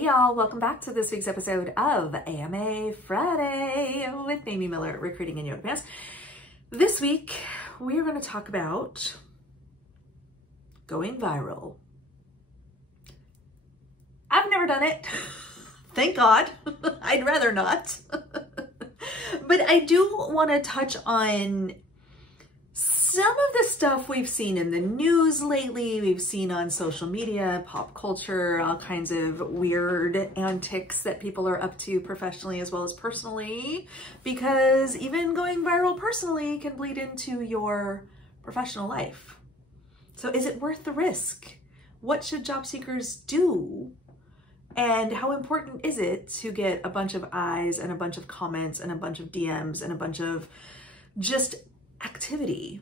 Hey y'all, welcome back to this week's episode of AMA Friday with Amy Miller, Recruiting in Yoga Pants. This week, we are going to talk about going viral. I've never done it. Thank God. I'd rather not. But I do want to touch on some of the stuff we've seen in the news lately, we've seen on social media, pop culture, all kinds of weird antics that people are up to professionally as well as personally, because even going viral personally can bleed into your professional life. So is it worth the risk? What should job seekers do? And how important is it to get a bunch of eyes and a bunch of comments and a bunch of DMs and a bunch of just activity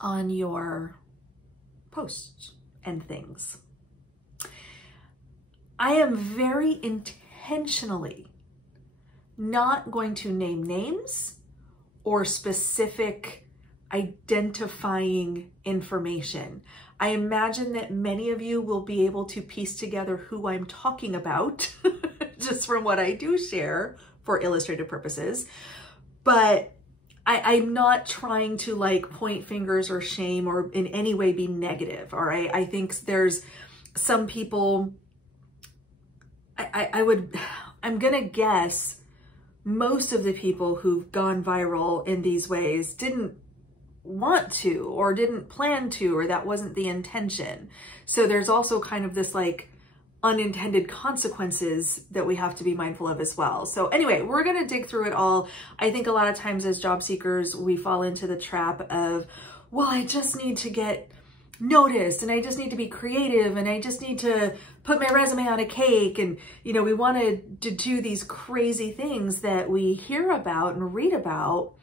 on your posts and things? I am very intentionally not going to name names or specific identifying information. I imagine that many of you will be able to piece together who I'm talking about just from what I do share for illustrative purposes, but I'm not trying to like point fingers or shame or in any way be negative, all right? I think there's some people, I'm gonna guess most of the people who've gone viral in these ways didn't want to or didn't plan to, or that wasn't the intention. So there's also kind of this like unintended consequences that we have to be mindful of as well. So anyway, we're going to dig through it all. I think a lot of times as job seekers, we fall into the trap of, well, I just need to get noticed and I just need to be creative and I just need to put my resume on a cake. And, you know, we wanted to do these crazy things that we hear about and read about.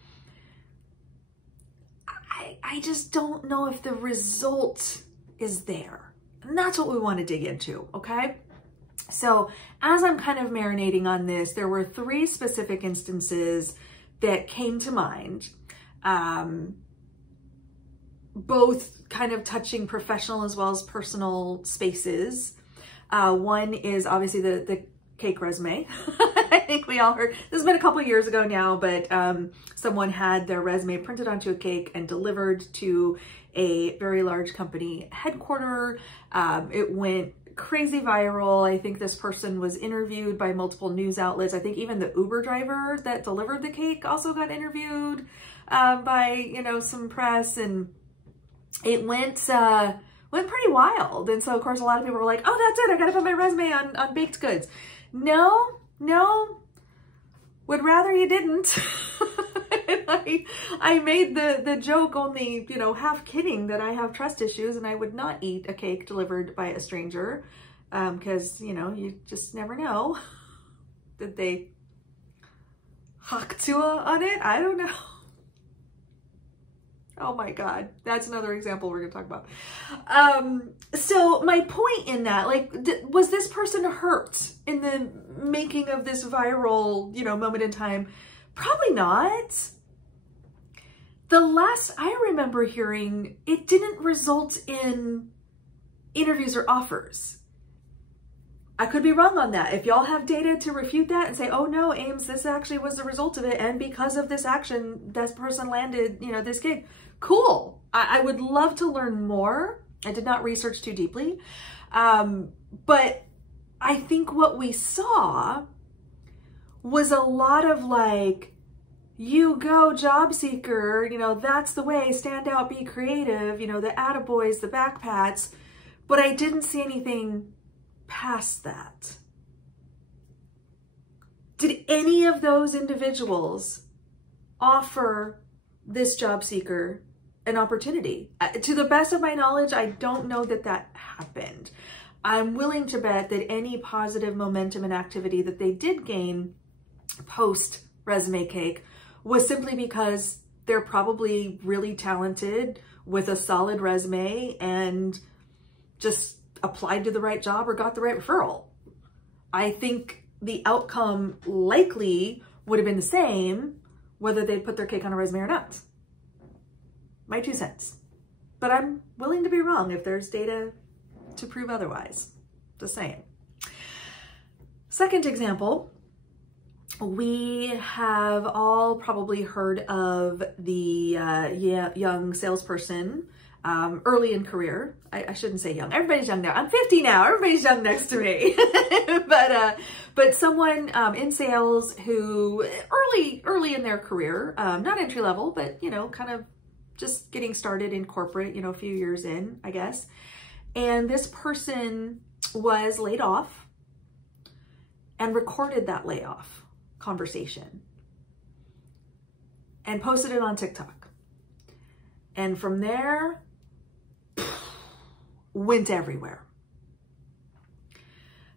I just don't know if the result is there. And that's what we want to dig into, okay? So as I'm kind of marinating on this, there were 3 specific instances that came to mind, both kind of touching professional as well as personal spaces. One is obviously the cake resume. I think we all heard, this has been a couple of years ago now, but someone had their resume printed onto a cake and delivered to a very large company headquarter. It went crazy viral. I think this person was interviewed by multiple news outlets. I think even the Uber driver that delivered the cake also got interviewed by, you know, some press, and it went pretty wild. And so of course a lot of people were like, oh, that's it, I gotta put my resume on baked goods. No, would rather you didn't. I made the joke only, you know, half kidding that I have trust issues and I would not eat a cake delivered by a stranger because, you know, you just never know. Did they haktua on it? I don't know. Oh my God, that's another example we're gonna talk about. So my point in that, like, was this person hurt in the making of this viral, you know, moment in time? Probably not. The last I remember hearing, it didn't result in interviews or offers. I could be wrong on that. If y'all have data to refute that and say, oh no, Ames, this actually was the result of it, and because of this action, this person landed, you know, this gig, cool. I would love to learn more. I did not research too deeply. But I think what we saw was a lot of like, you go job seeker, you know, that's the way, stand out, be creative, you know, the attaboys, the backpats, but I didn't see anything past that. Did any of those individuals offer this job seeker an opportunity? To the best of my knowledge, I don't know that that happened. I'm willing to bet that any positive momentum and activity that they did gain post resume cake was simply because they're probably really talented with a solid resume and just applied to the right job or got the right referral. I think the outcome likely would have been the same whether they put their cake on a resume or not. My 2 cents. But I'm willing to be wrong if there's data to prove otherwise. Just saying. Second example, we have all probably heard of the young salesperson early in career. I shouldn't say young. Everybody's young now. I'm 50 now. Everybody's young next to me. but someone in sales who early in their career, not entry level, but kind of just getting started in corporate, a few years in, I guess. And this person was laid off and recorded that layoff conversation and posted it on TikTok. And from there, went everywhere.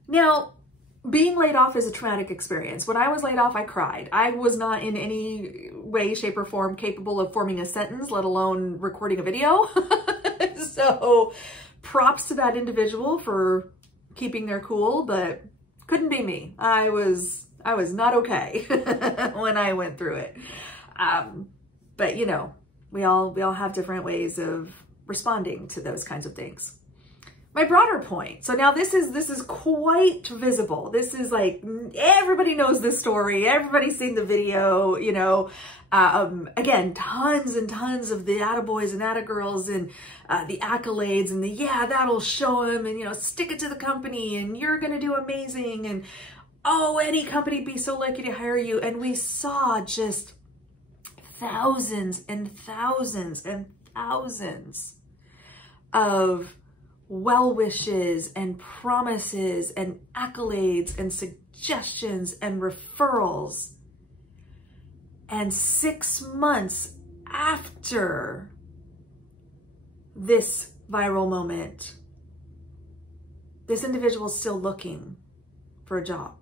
Now, being laid off is a traumatic experience. When I was laid off, I cried. I was not in any way, shape, or form capable of forming a sentence, let alone recording a video. So props to that individual for keeping their cool, but couldn't be me. I was not okay when I went through it. But we all have different ways of responding to those kinds of things. My broader point. So now this is quite visible. This is like, everybody knows this story. Everybody's seen the video, again, tons and tons of the attaboys and attagirls and the accolades and that'll show them, and, stick it to the company and you're going to do amazing. And, oh, any company be so lucky to hire you. And we saw just thousands and thousands and thousands of well wishes and promises and accolades and suggestions and referrals. And 6 months after this viral moment, this individual is still looking for a job.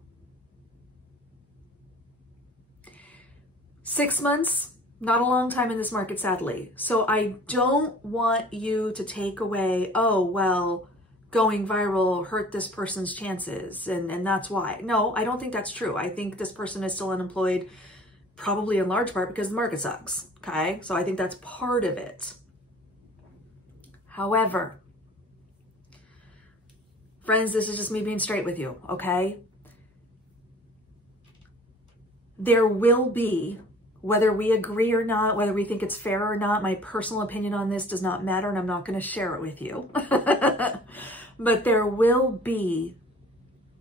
6 months, not a long time in this market, sadly. So I don't want you to take away, oh, well, going viral hurt this person's chances and that's why. No, I don't think that's true. I think this person is still unemployed, probably in large part because the market sucks, okay? So I think that's part of it. However, friends, this is just me being straight with you, okay? There will be, whether we agree or not, whether we think it's fair or not, my personal opinion on this does not matter, and I'm not going to share it with you. But there will be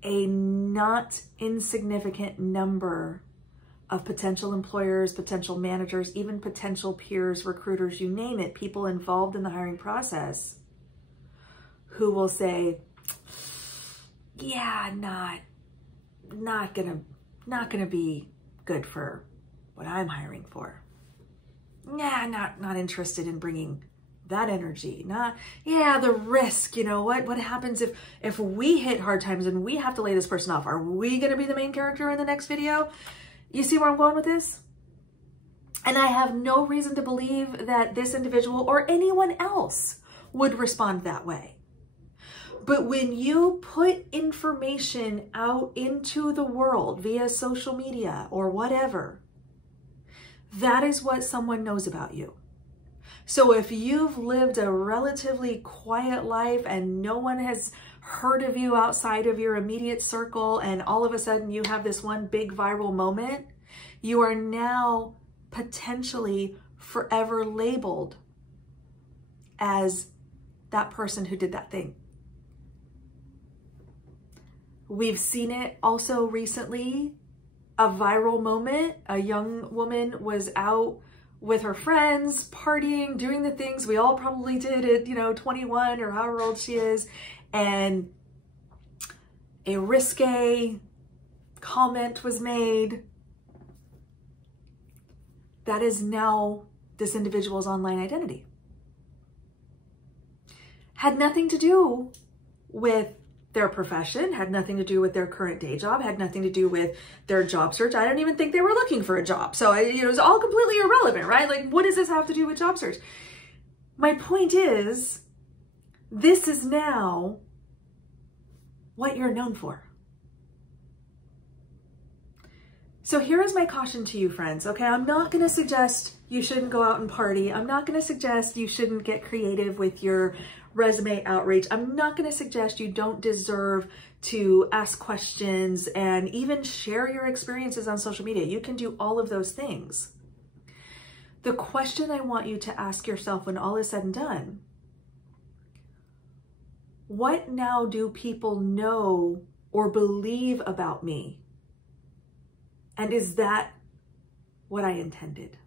a not insignificant number of potential employers, potential managers, even potential peers, recruiters, you name it, people involved in the hiring process who will say, yeah, not gonna be good for what I'm hiring for. Yeah, not interested in bringing that energy. The risk, what happens if we hit hard times and we have to lay this person off? Are we going to be the main character in the next video? You see where I'm going with this? And I have no reason to believe that this individual or anyone else would respond that way. But when you put information out into the world via social media or whatever, that is what someone knows about you. So if you've lived a relatively quiet life and no one has heard of you outside of your immediate circle, and all of a sudden you have this one big viral moment, you are now potentially forever labeled as that person who did that thing. We've seen it also recently, a viral moment. A young woman was out with her friends, partying, doing the things we all probably did at, 21 or however old she is. And a risque comment was made. That is now this individual's online identity. Had nothing to do with their profession, had nothing to do with their current day job, had nothing to do with their job search. I don't even think they were looking for a job. So it was all completely irrelevant, right? Like, what does this have to do with job search? My point is, this is now what you're known for. So here is my caution to you, friends, okay? I'm not gonna suggest you shouldn't go out and party. I'm not gonna suggest you shouldn't get creative with your resume outreach. I'm not gonna suggest you don't deserve to ask questions and even share your experiences on social media. You can do all of those things. The question I want you to ask yourself when all is said and done, what now do people know or believe about me? And is that what I intended?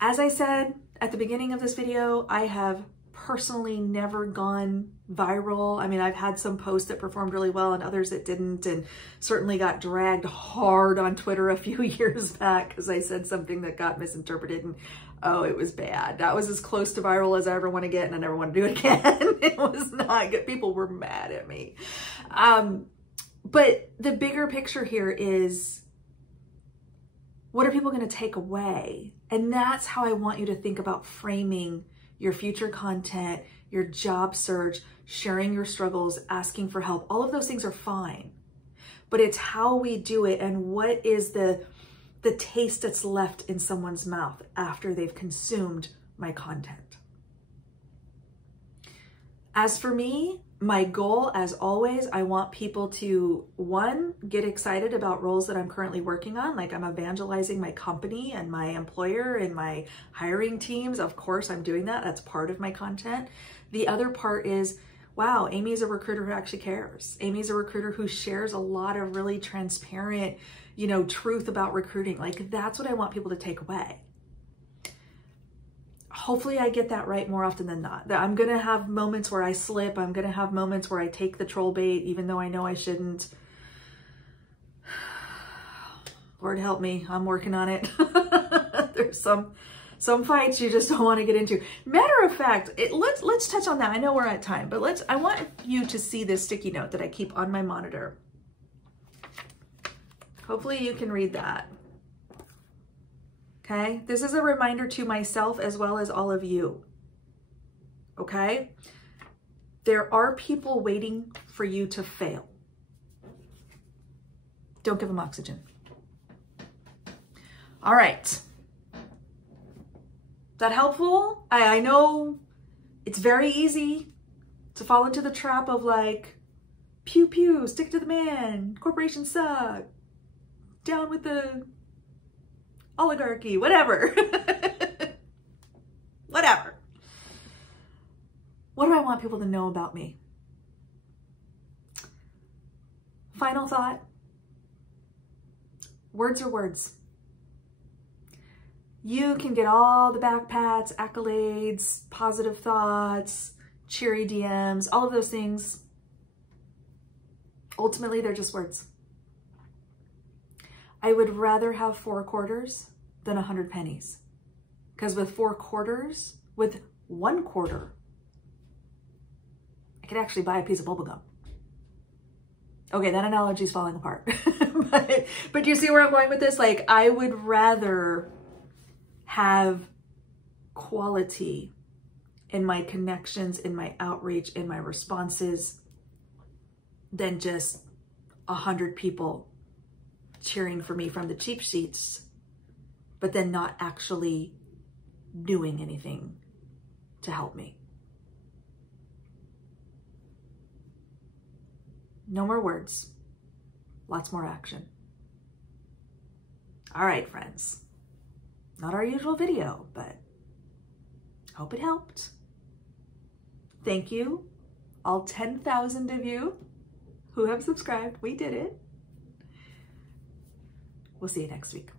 As I said at the beginning of this video, I have personally never gone viral. I mean, I've had some posts that performed really well and others that didn't, and certainly got dragged hard on Twitter a few years back because I said something that got misinterpreted, and oh, it was bad. That was as close to viral as I ever want to get, and I never want to do it again. It was not good. People were mad at me. But the bigger picture here is, what are people going to take away? And that's how I want you to think about framing your future content, your job search, sharing your struggles, asking for help. All of those things are fine, but it's how we do it and what is the taste that's left in someone's mouth after they've consumed my content. As for me, my goal, as always, I want people to, one, get excited about roles that I'm currently working on. Like, I'm evangelizing my company and my employer and my hiring teams. Of course, I'm doing that. That's part of my content. The other part is, wow, Amy's a recruiter who actually cares. Amy's a recruiter who shares a lot of really transparent, truth about recruiting. Like, that's what I want people to take away. Hopefully I get that right more often than not. I'm going to have moments where I slip. I'm going to have moments where I take the troll bait, even though I know I shouldn't. Lord help me. I'm working on it. There's some fights you just don't want to get into. Matter of fact, let's touch on that. I know we're at time, but I want you to see this sticky note that I keep on my monitor. Hopefully you can read that. Okay, this is a reminder to myself as well as all of you. Okay, there are people waiting for you to fail. Don't give them oxygen. All right. Is that helpful? I know it's very easy to fall into the trap of like, pew pew, stick to the man, corporations suck, down with the oligarchy, whatever. Whatever. What do I want people to know about me? Final thought. Words are words. You can get all the backpats, accolades, positive thoughts, cheery DMs, all of those things. Ultimately, they're just words. I would rather have 4 quarters than 100 pennies. Because with 4 quarters, with 1 quarter, I could actually buy a piece of bubble gum. Okay, that analogy is falling apart. but you see where I'm going with this? Like, I would rather have quality in my connections, in my outreach, in my responses, than just 100 people cheering for me from the cheap seats, but then not actually doing anything to help me. No more words, lots more action. All right, friends, not our usual video, but hope it helped. Thank you, all 10,000 of you who have subscribed. We did it. We'll see you next week.